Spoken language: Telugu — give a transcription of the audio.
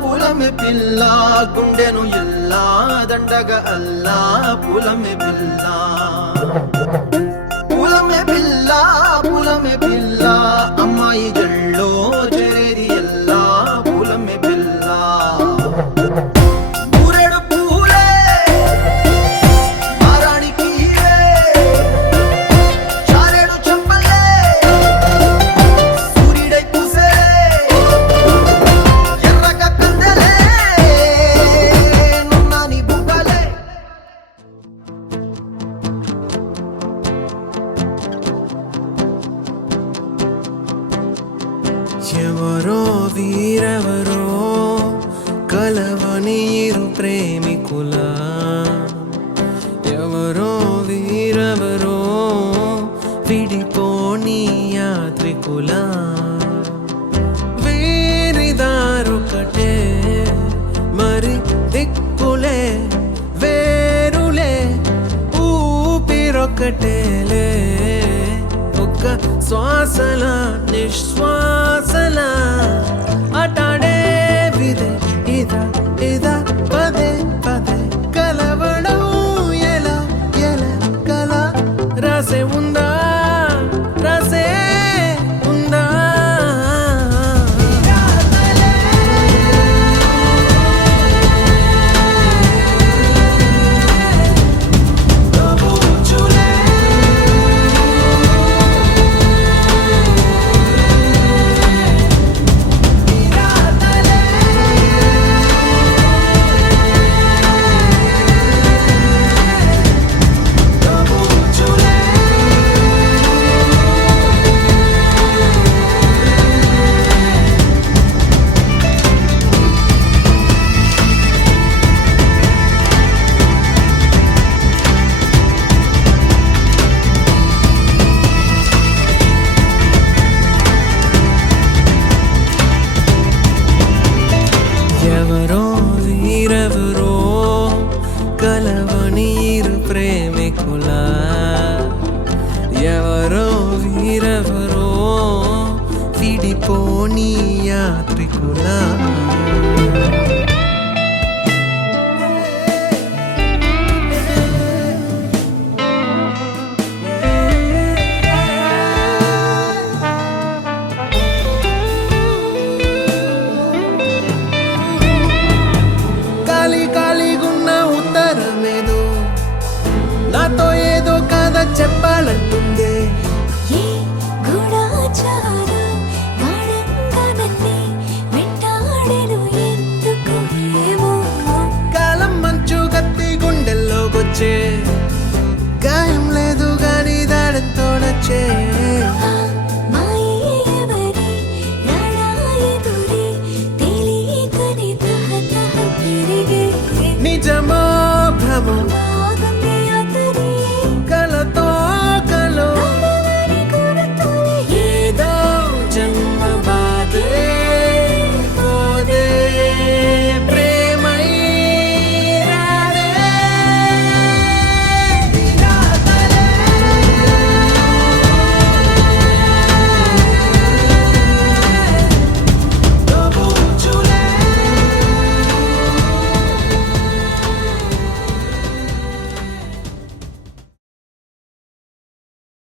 పులమె పిల్ల గుండెను ఎల్లా దండగ అల్లా పులమె పిల్ల పులమె పిల్ల అమ్మాయి జల్లో చేరేది ఎల్లా పులమె పిల్ల ఊరెడు పూలే మారానికి చారెడు చెప్పలే సూర్యుడై పూసే ఎర్రగా కందలే నున్నాని బుగ్గలే ఎవరో వీరెవరో కలవని ఇరు ప్రేమికుల ఎవరో వీరెవరో విడిపోని యాత్రికుల వీరిదారొకటే మరి దిక్కులే వేరులే ఊపిరొకటేలే ఒక్క శ్వాసల నిశ్వాసల అటాడే విదే ఇదా పదే పదే కలవడం ఎలా కల రాసే ఉందా రాసే ఉందా ఎవరో వీరెవరో కలవని ఇరు ప్రేమికుల ఎవరో వీరెవరో విడిపోని యాత్రికుల ఖాళీగున్న ఉత్తరమేదో నాతో ఏదో కథ చెప్పాలంటుందే కాలం మంచు కత్తి గుండెల్లోకొచ్చే గాయం లేదు గాని దాడంతో నచ్చే